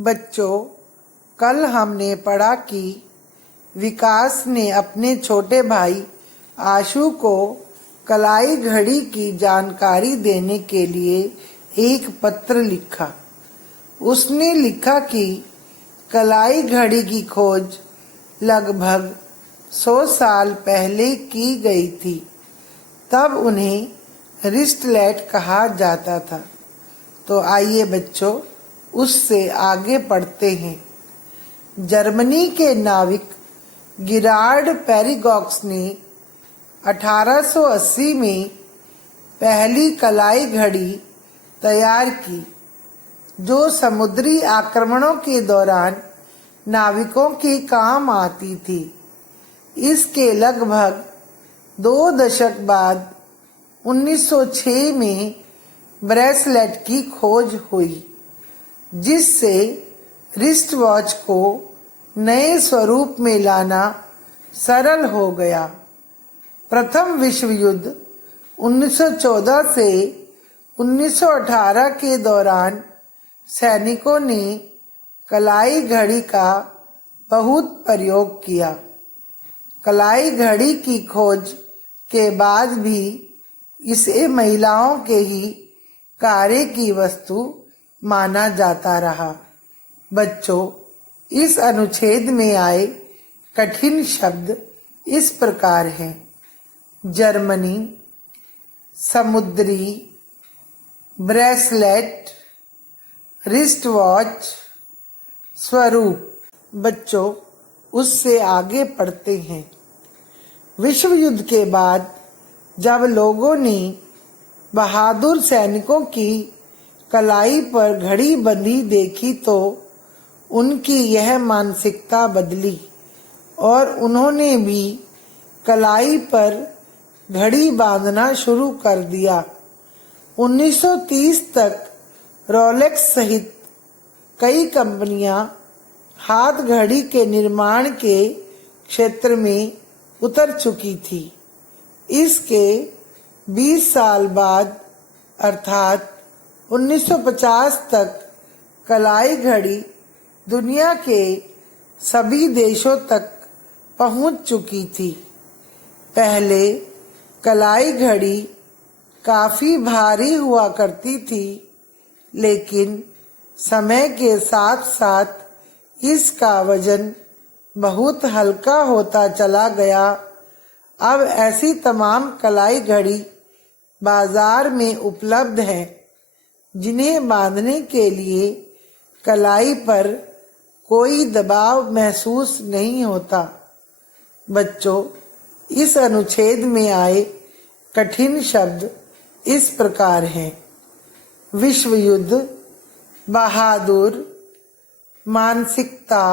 बच्चों, कल हमने पढ़ा कि विकास ने अपने छोटे भाई आशु को कलाई घड़ी की जानकारी देने के लिए एक पत्र लिखा। उसने लिखा कि कलाई घड़ी की खोज लगभग 100 साल पहले की गई थी। तब उन्हें रिस्टलेट कहा जाता था। तो आइए बच्चों, उससे आगे पढ़ते हैं। जर्मनी के नाविक गिरार्ड पेरिगॉक्स ने 1880 में पहली कलाई घड़ी तैयार की, जो समुद्री आक्रमणों के दौरान नाविकों के काम आती थी। इसके लगभग 2 दशक बाद 1906 में ब्रेसलेट की खोज हुई, जिससे रिस्ट वॉच को नए स्वरूप में लाना सरल हो गया। प्रथम विश्व युद्ध 1914 से 1918 के दौरान सैनिकों ने कलाई घड़ी का बहुत प्रयोग किया। कलाई घड़ी की खोज के बाद भी इसे महिलाओं के ही कार्य की वस्तु माना जाता रहा। बच्चों, इस अनुच्छेद में आए कठिन शब्द इस प्रकार हैं: जर्मनी, समुद्री, ब्रेसलेट, रिस्ट वॉच, स्वरूप। बच्चों, उससे आगे पढ़ते हैं। विश्व युद्ध के बाद जब लोगों ने बहादुर सैनिकों की कलाई पर घड़ी बंधी देखी तो उनकी यह मानसिकता बदली और उन्होंने भी कलाई पर घड़ी बांधना शुरू कर दिया। 1930 तक रोलेक्स सहित कई कंपनियां हाथ घड़ी के निर्माण के क्षेत्र में उतर चुकी थी। इसके 20 साल बाद अर्थात 1950 तक कलाई घड़ी दुनिया के सभी देशों तक पहुंच चुकी थी। पहले कलाई घड़ी काफी भारी हुआ करती थी, लेकिन समय के साथ साथ इसका वजन बहुत हल्का होता चला गया। अब ऐसी तमाम कलाई घड़ी बाजार में उपलब्ध है, जिन्हें बांधने के लिए कलाई पर कोई दबाव महसूस नहीं होता। बच्चों, इस अनुच्छेद में आए कठिन शब्द इस प्रकार हैं: विश्व युद्ध, बहादुर, मानसिकता,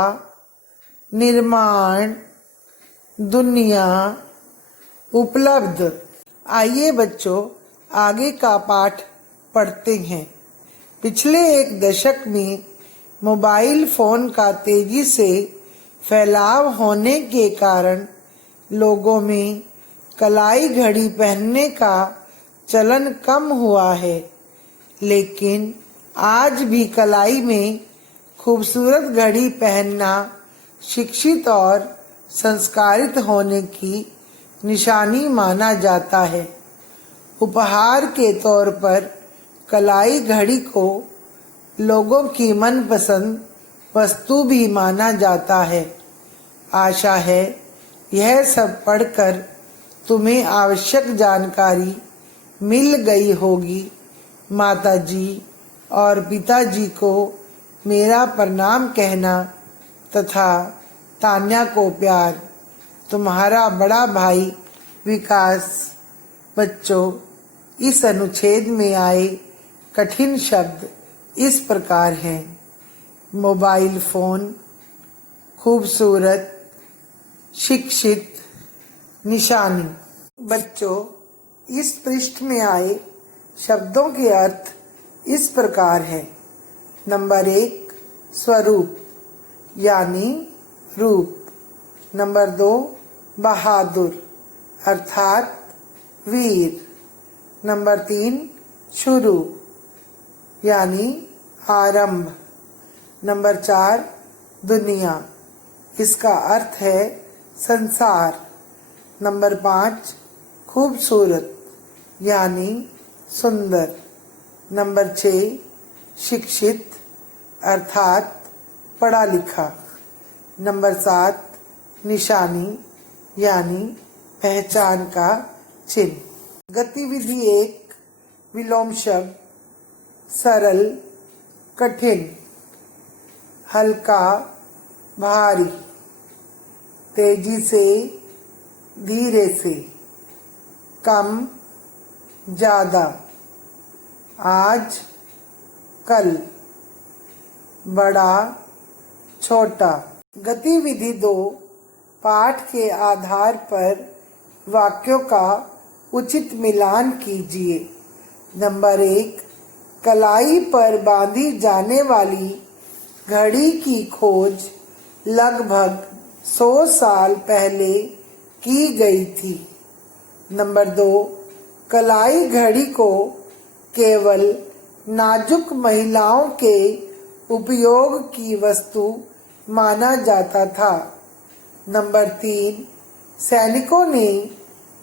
निर्माण, दुनिया, उपलब्ध। आइए बच्चों, आगे का पाठ पढ़ते हैं। पिछले एक दशक में मोबाइल फोन का तेजी से फैलाव होने के कारण लोगों में कलाई घड़ी पहनने का चलन कम हुआ है, लेकिन आज भी कलाई में खूबसूरत घड़ी पहनना शिक्षित और संस्कारित होने की निशानी माना जाता है। उपहार के तौर पर कलाई घड़ी को लोगों की मनपसंद वस्तु भी माना जाता है। आशा है यह सब पढ़कर तुम्हें आवश्यक जानकारी मिल गई होगी। माताजी और पिताजी को मेरा प्रणाम कहना तथा तान्या को प्यार। तुम्हारा बड़ा भाई विकास। बच्चों, इस अनुच्छेद में आए कठिन शब्द इस प्रकार हैं: मोबाइल फोन, खूबसूरत, शिक्षित, निशानी। बच्चों, इस पृष्ठ में आए शब्दों के अर्थ इस प्रकार हैं। नंबर 1, स्वरूप यानी रूप। नंबर 2, बहादुर अर्थात वीर। नंबर 3, शुरू यानी आरंभ। नंबर 4 दुनिया, इसका अर्थ है संसार। नंबर 5 खूबसूरत यानी सुंदर। नंबर 6 शिक्षित अर्थात पढ़ा लिखा। नंबर 7 निशानी यानी पहचान का चिन्ह। गतिविधि 1 विलोम शब्द सरल, कठिन, हल्का, भारी, तेजी से, धीरे से, कम, ज्यादा, आज, कल, बड़ा, छोटा। गतिविधि 2 पाठ के आधार पर वाक्यों का उचित मिलान कीजिए। नंबर 1 कलाई पर बांधी जाने वाली घड़ी की खोज लगभग 100 साल पहले की गई थी। नंबर 2 कलाई घड़ी को केवल नाजुक महिलाओं के उपयोग की वस्तु माना जाता था। नंबर 3 सैनिकों ने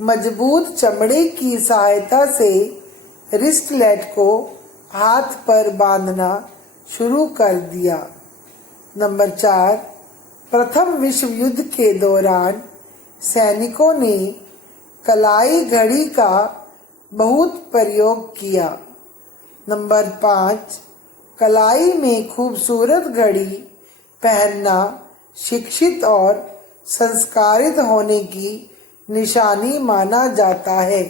मजबूत चमड़े की सहायता से रिस्टलेट को हाथ पर बांधना शुरू कर दिया। नंबर 4 प्रथम विश्व युद्ध के दौरान सैनिकों ने कलाई घड़ी का बहुत प्रयोग किया। नंबर 5 कलाई में खूबसूरत घड़ी पहनना शिक्षित और संस्कारित होने की निशानी माना जाता है।